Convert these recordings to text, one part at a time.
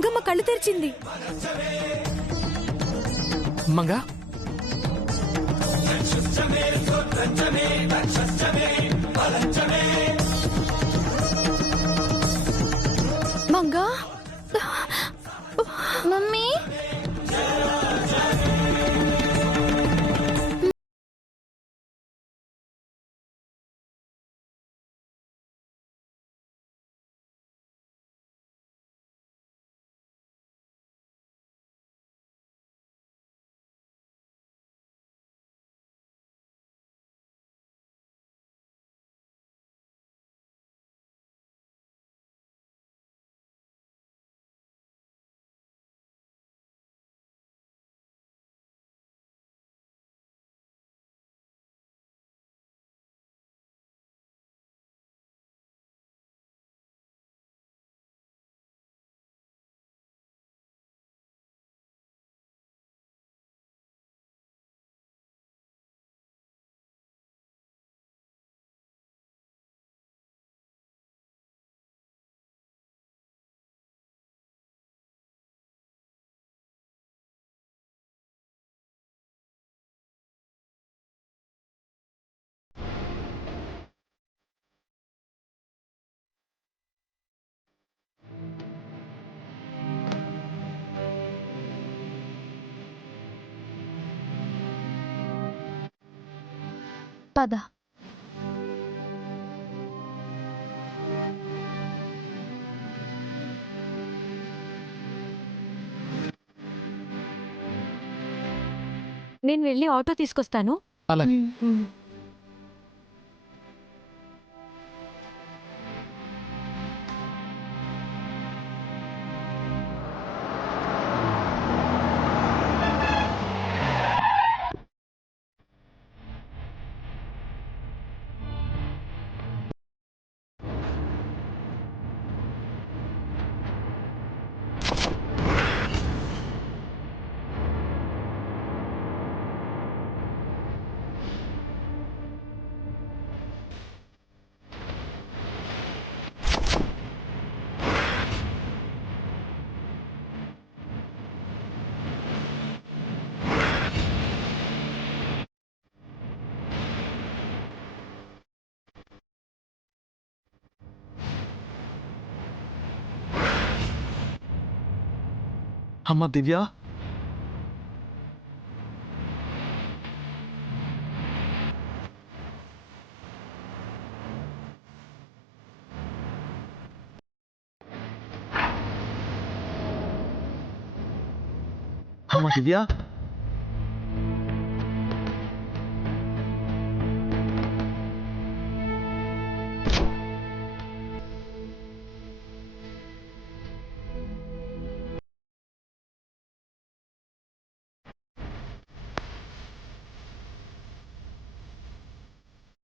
మంగమ్మ కళ్ళు తెరిచింది. మంగా మంగా మమ్మీ పద. నేను వెళ్ళి ఆటో తీసుకొస్తాను. అలాగే. అమ్మ దివ్య, అమ్మ దివ్య,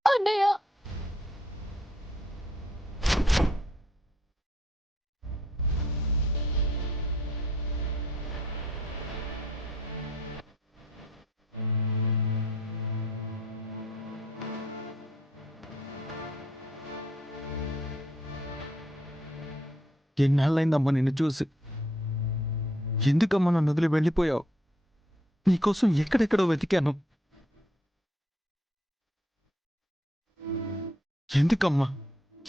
అన్నయ్య ఎన్నాళ్ళైందమ్మా నిన్ను చూసి. ఎందుకమ్మా నన్ను వదిలి వెళ్ళిపోయావు? నీకోసం ఎక్కడెక్కడో వెతికాను. ఎందుకమ్మా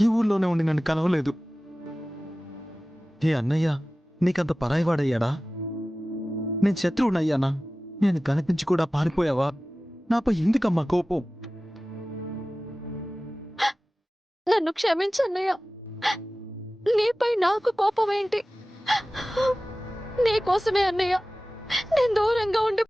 ఈ ఊళ్ళోనే ఉండి నన్ను కలవలేదు? ఏ అన్నయ్య నీకంత పరాయివాడయ్యాడా? నేను శత్రువునయ్యానా? నేను కనిపించి కూడా పారిపోయావా? నాపై ఎందుకమ్మా కోపం? నన్ను క్షమించు అన్నయ్య. నీపై నాకు కోపం ఏంటి? నీకోసమే అన్నయ్య నేను దూరంగా ఉండి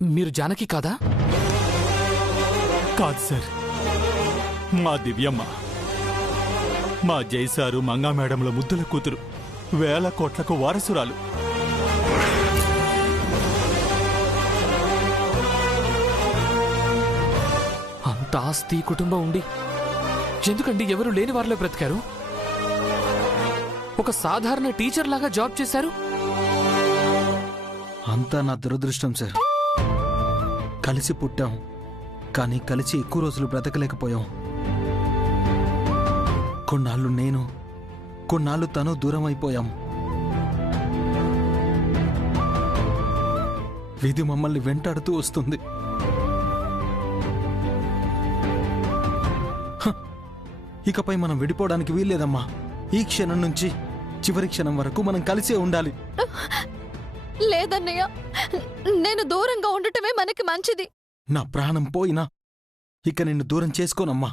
మీరు జానకి కాదా? కాదు సార్, మా దివ్యమ్మ, మా జైసారు మంగా మేడంల ముద్దుల కూతురు, వేల కోట్లకు వారసురాలు. అంత ఆస్తి కుటుంబం ఉండి ఎందుకండి ఎవరు లేని వారిలో బ్రతికారు? ఒక సాధారణ టీచర్ లాగా జాబ్ చేశారు. అంతా నా దురదృష్టం సార్. కలిసి పుట్టాం, కానీ కలిసి ఎక్కువ రోజులు బ్రతకలేకపోయాం. కొన్నాళ్ళు నేను, కొన్నాళ్ళు తను దూరం అయిపోయాం. విధి మమ్మల్ని వెంటాడుతూ వస్తుంది. హ, ఇకపై మనం విడిపోవడానికి వీల్లేదమ్మా. ఈ క్షణం నుంచి చివరి క్షణం వరకు మనం కలిసే ఉండాలి. లేదన్నయ్య, నేను దూరంగా ఉండటమే మనకి మంచిది. నా ప్రాణం పోయినా ఇక నిన్ను దూరం చేసుకోనమ్మా.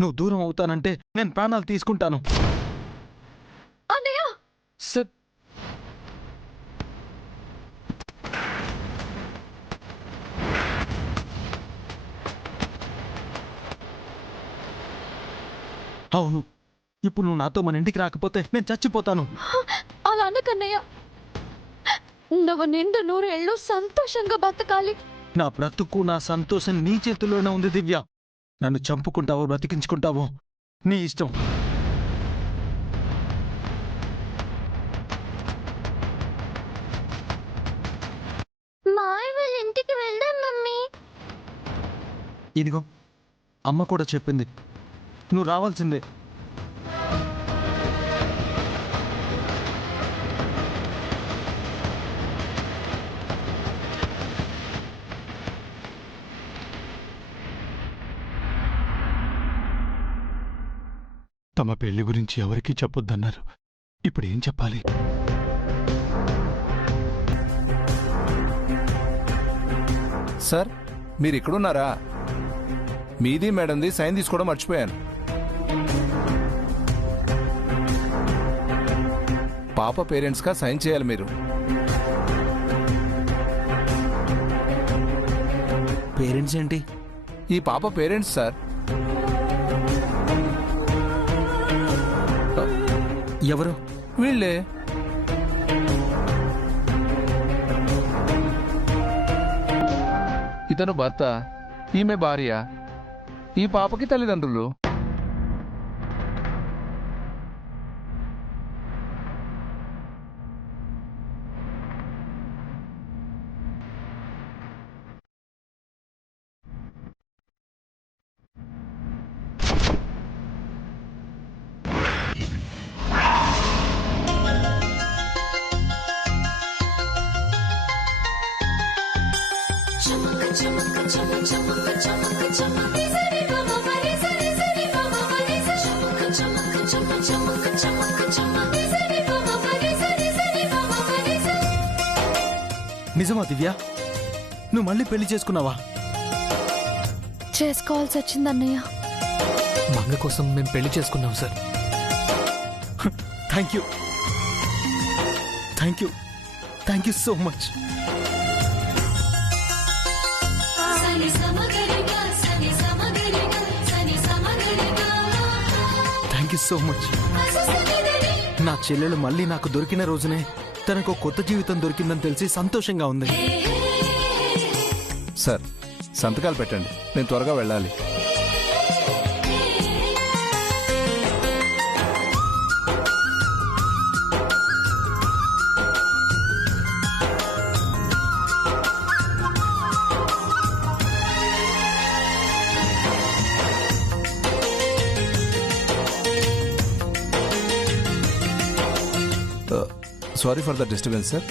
నువ్వు దూరం అవుతానంటే నేను ప్రాణాలు తీసుకుంటాను. అన్నయ్య, సార్, అవును, ఇప్పుడు నువ్వు నాతో మన ఇంటికి రాకపోతే నేను చచ్చిపోతాను. అలా అనకన్నయ్య. నువ్వు నిండు నూరేళ్ళు సంతోషంగా బతకాలి. నా బ్రతుకు, నా సంతోషం నీ చేతుల్లోనే ఉంది దివ్య. నన్ను చంపుకుంటావో బ్రతికించుకుంటావో నీ ఇష్టం. మాయ వాళ్ళ ఇంటికి వెళ్దాం మమ్మీ. ఇదిగో అమ్మ కూడా చెప్పింది, నువ్వు రావాల్సిందే. తమ పెళ్లి గురించి ఎవరికీ చెప్పొద్దన్నారు. ఇప్పుడేం చెప్పాలి? సార్, మీరు ఇక్కడున్నారా? మీది మేడంది సైన్ తీసుకోవడం మర్చిపోయాను. పాప పేరెంట్స్గా సైన్ చేయాలి మీరు. పేరెంట్స్ ఏంటి? ఈ పాప పేరెంట్స్ సార్. ఎవరు? వీళ్ళే. ఇతను భర్త, ఈమె భార్య, ఈ పాపకి తల్లిదండ్రులు. నిజమా దివ్య? నువ్వు మళ్ళీ పెళ్లి చేసుకున్నావా? చేసుకోవాల్సి వచ్చిందన్నయ్య. మంగ కోసం మేము పెళ్లి చేసుకున్నాం sir. Thank you, thank you, thank you so much. Thank you so much. నా చెల్లెలు మళ్ళీ నాకు దొరికిన రోజునే తనకు కొత్త జీవితం దొరికిందని తెలిసి సంతోషంగా ఉంది. సార్, సంతకాలు పెట్టండి, నేను త్వరగా వెళ్ళాలి. Sorry for the disturbance sir.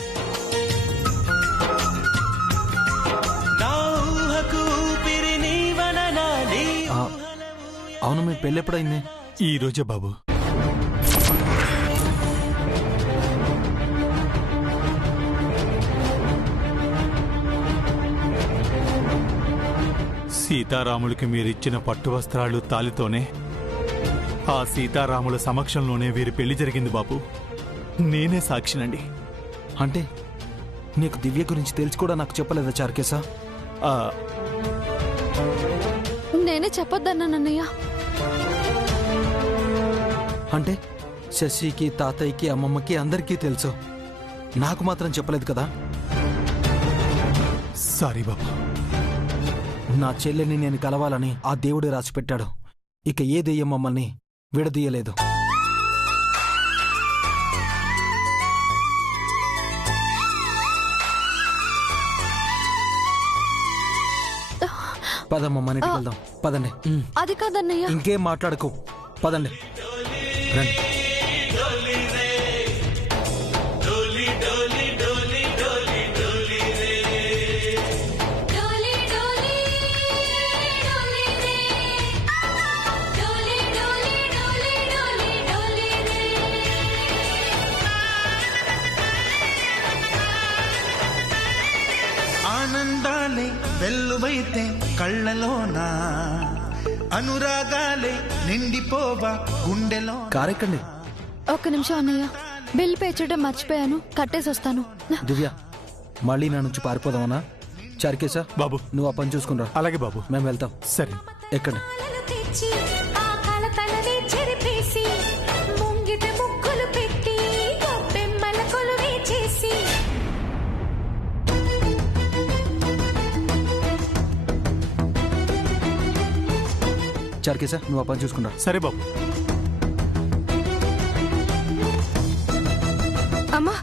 అవును, మీ పెళ్ళి ఎప్పుడైంది? ఈ రోజే బాబు. సీతారాములకి మీరిచ్చిన పట్టు వస్త్రాలు తాలితోనే, ఆ సీతారాముల సమక్షంలోనే వీరి పెళ్లి జరిగింది బాబు. నేనే సాక్షినండి. అంటే నీకు దివ్య గురించి తెలిసి కూడా నాకు చెప్పలేదా చార్కేశా? ఆ, నేనే చెప్పొద్దన్నానన్నయ్య. అంటే శశికి, తాతయ్యకి, అమ్మమ్మకి అందరికీ తెలుసు, నాకు మాత్రం చెప్పలేదు కదా? సారీ బాబు. నా చెల్లెని నేను కలవాలని ఆ దేవుడే రాసిపెట్టాడు. ఇక ఏ దెయ్యం మమ్మల్ని విడదీయలేదు. పదమ్మమ్మ, ఇంటికి వెళ్దాం. పదండి. అది కాదన్నయ్య. ఇంకేం మాట్లాడకు, పదండి. రండి. ఆనందాలే వెల్లువైతే కళ్ళలోనా, అనురాగాలే నిండిపోవా గుండెలో. కారెక్కండి. ఒక్క నిమిషం అన్నయ్య, బిల్ పే చేయడం మర్చిపోయాను, కట్టేసి వస్తాను. దివ్య, మళ్ళీ నా నుంచి పారిపోదామనా? చార్కేశా బాబు. నువ్వు ఆ పని చూసుకుని రా. అలాగే బాబు. మేము వెళ్తాం. సరే. ఎక్కండి. చార్కేశా నువ్వు ఆ పని చూసుకుని రా. సరే బాబు. అమ్మా,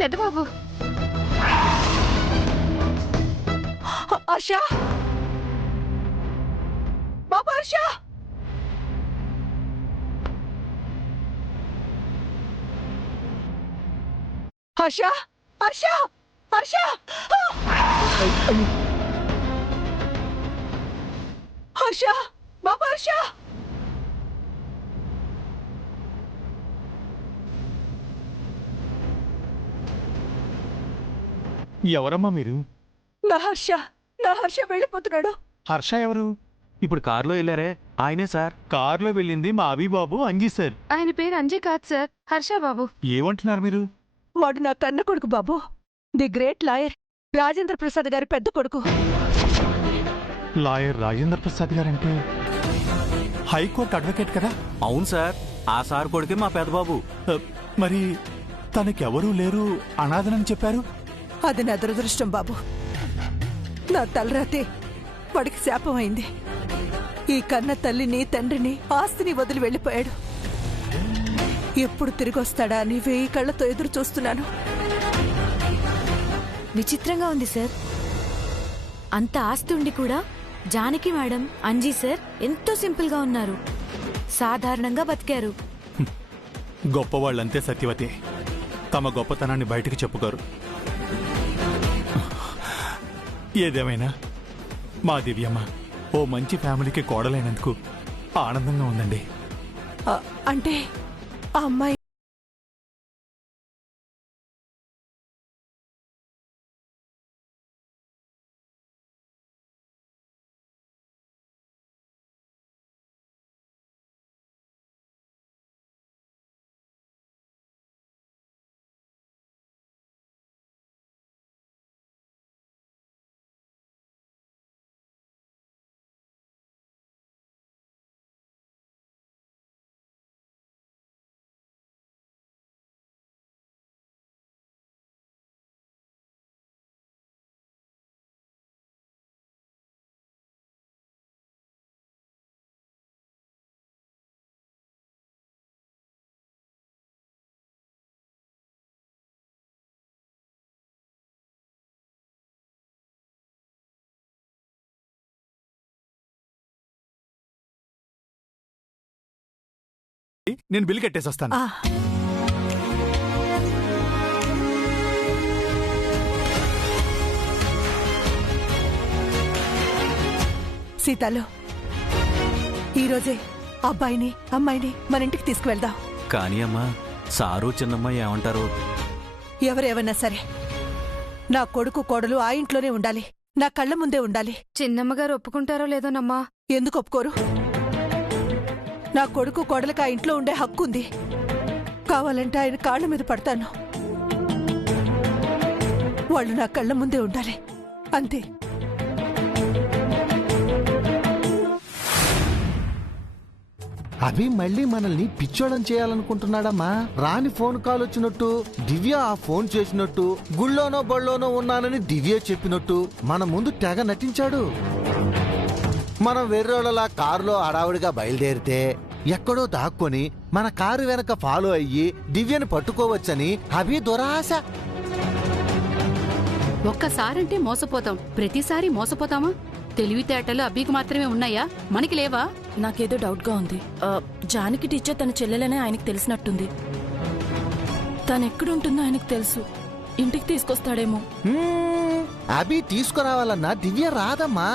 పెద్ద బాబు. ఆశా, బాబు ఆశా, ఆశా, ఆశా, ఆశా, ఆశా, బాబు ఆశా. ఎవరమ్మా మీరు? నా హర్ష వెళ్ళిపోతున్నాడు. హర్ష ఎవరు? ఇప్పుడు కారులో వెళ్ళారే ఆయనే సార్. కారులో వెళ్ళింది మా అభిబాబు అంజీ సార్. ఆయన పేరు అంజీ కాదు సార్, హర్ష బాబు. ఏమంటున్నారు మీరు? వాడు నా కన్న కొడుకు బాబు, the great lawyer Rajendra Prasad గారి పెద్ద కొడుకు. లాయర్ రాజేంద్ర ప్రసాద్ గారంటే హైకోర్టు అడ్వకేట్ కదా? అవును సార్, ఆ సార్ కొడుకే మా పెద్దబాబు. మరి తనకెవరూ లేరు, అనాథనని చెప్పారు. అది నా దురదృష్టం బాబు. నా తలరాతే వాడికి శాపం అయింది. ఈ కన్న తల్లిని, తండ్రిని, ఆస్తిని వదిలి వెళ్ళిపోయాడు. ఎప్పుడు తిరిగొస్తాడా అని 1000 కళ్ళతో ఎదురు చూస్తున్నాను. విచిత్రంగా ఉంది సార్. అంత ఆస్తి ఉండి కూడా జానకి మేడం, అంజీ సార్ ఎంతో సింపుల్ గా ఉన్నారు, సాధారణంగా బతికారు. గొప్పవాళ్ళంతే సత్యవతి, తమ గొప్పతనాన్ని బయటికి చెప్పుకోరు. ఏదేమైనా మా దివ్యమ్మ ఓ మంచి ఫ్యామిలీకి కోడలైనందుకు ఆనందంగా ఉందండి. అంటే ఆ అమ్మాయి నేను బిల్లు కట్టేసొస్తాను. సీతాలు, ఈరోజే అబ్బాయిని, అమ్మాయిని మన ఇంటికి తీసుకువెళ్దాం. కానీ అమ్మా, సారు చిన్నమ్మ ఏమంటారు? ఎవరేమన్నా సరే, నా కొడుకు కోడలు ఆ ఇంట్లోనే ఉండాలి, నా కళ్ళ ముందే ఉండాలి. చిన్నమ్మగారు ఒప్పుకుంటారో లేదోనమ్మా. ఎందుకు ఒప్పుకోరు? నా కొడుకు కోడలకు ఆ ఇంట్లో ఉండే హక్కు ఉంది. కావాలంటే ఆయన కాళ్ళ మీద పడతాను. వాళ్ళు నా కళ్ళ ముందే ఉండాలి, అంతే. అభి మళ్ళీ మనల్ని పిచ్చోళం చేయాలనుకుంటున్నాడమ్మా. రాని ఫోన్ కాల్ వచ్చినట్టు, దివ్య ఆ ఫోన్ చేసినట్టు, గుళ్ళోనో బళ్ళోనో ఉన్నానని దివ్య చెప్పినట్టు మన ముందు తెగ నటించాడు. మనం వెర్రోళ్ళలా కారులో హడావుడిగా బయలుదేరితే ఎక్కడో దాక్కొని మన కారు వెనక ఫాలో అయ్యి దివ్యని పట్టుకోవచ్చని అభి దురాశ. ఒక్కసారంటే మోసపోతాం, ప్రతిసారి మోసపోతామా? తెలివితేటలు అబ్బీకి మాత్రమే ఉన్నాయా, మనకి లేవా? నాకేదో డౌట్ గా ఉంది. జానకి టీచర్ తన చెల్లెలనే ఆయనకు తెలిసినట్టుంది. తనెక్కడుంటుందో ఆయనకు తెలుసు. ఇంటికి తీసుకొస్తాడేమో. అభి తీసుకురావాలన్నా దివ్య రాదమ్మా.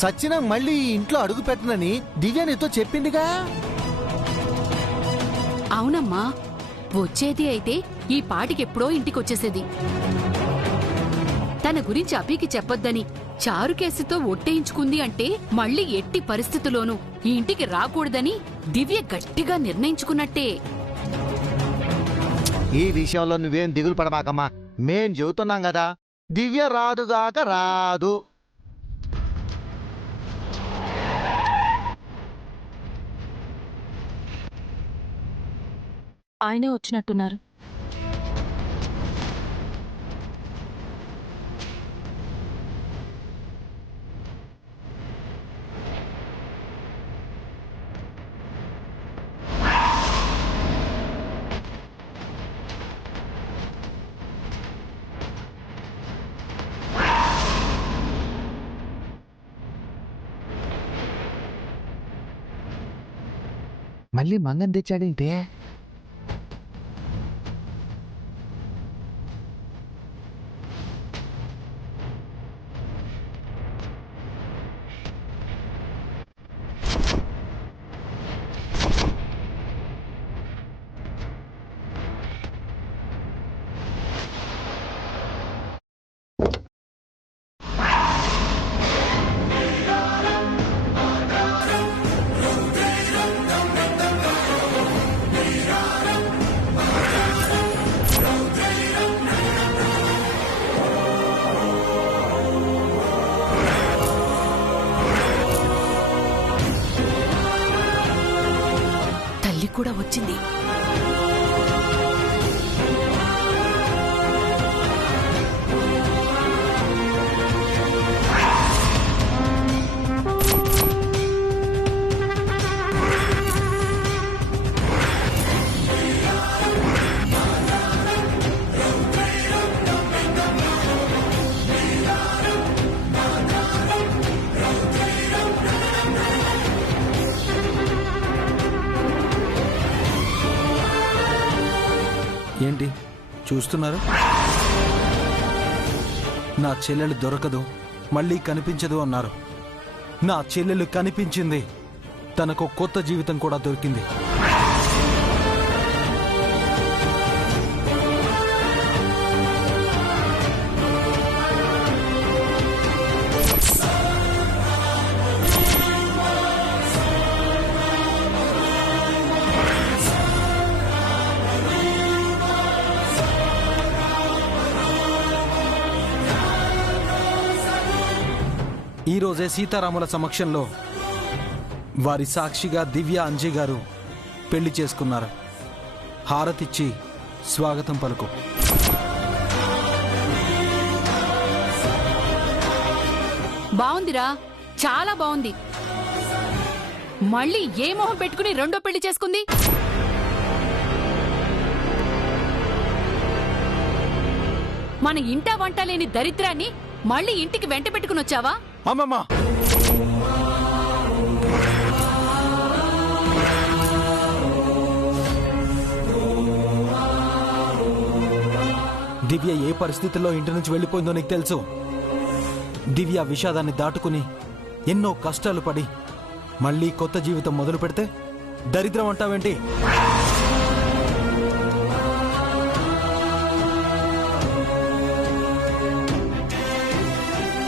సచ్చినా మళ్ళీ ఈ ఇంట్లో అడుగు పెట్టనని దివ్య నీతో చెప్పిందిగా. అవునమ్మా, వచ్చేది అయితే ఈ పాటికెప్పుడో ఇంటికొచ్చేసేది. తన గురించి అభికి చెప్పొద్దని చారు కేసుతో ఒట్టేయించుకుంది అంటే మళ్ళీ ఎట్టి పరిస్థితుల్లోనూ ఈ ఇంటికి రాకూడదని దివ్య గట్టిగా నిర్ణయించుకున్నట్టే. ఈ విషయంలో నువ్వేం దిగులు పడమాకమ్మా. మేం చెబుతున్నాం కదా, దివ్య రాదుగాక రాదు. ఆయనే వచ్చినట్టున్నారు. మళ్ళీ మంగం తెచ్చాడేంటే? కూడా వచ్చింది. ఏంటి చూస్తున్నారు? నా చెల్లెలు దొరకదు, మళ్ళీ కనిపించదు అన్నారు. నా చెల్లెలు కనిపించింది. తనకు కొత్త జీవితం కూడా దొరికింది. ఈరోజే సీతారాముల సమక్షంలో వారి సాక్షిగా దివ్య అంజీ గారు పెళ్లి చేసుకున్నారు. హారతిచ్చి స్వాగతం పలుకు. బావుందిరా, చాలా బావుంది. మళ్ళీ ఏ మొహం పెట్టుకుని రెండో పెళ్లి చేసుకుంది? మన ఇంట వంట లేని దరిద్రాన్ని మళ్ళీ ఇంటికి వెంట పెట్టుకుని వచ్చావా? అమ్మమ్మ, దివ్య ఏ పరిస్థితుల్లో ఇంటి నుంచి వెళ్ళిపోయిందో నీకు తెలుసు. దివ్య విషాదాన్ని దాటుకుని ఎన్నో కష్టాలు పడి మళ్ళీ కొత్త జీవితం మొదలు పెడితే దరిద్రం అంటావేంటి?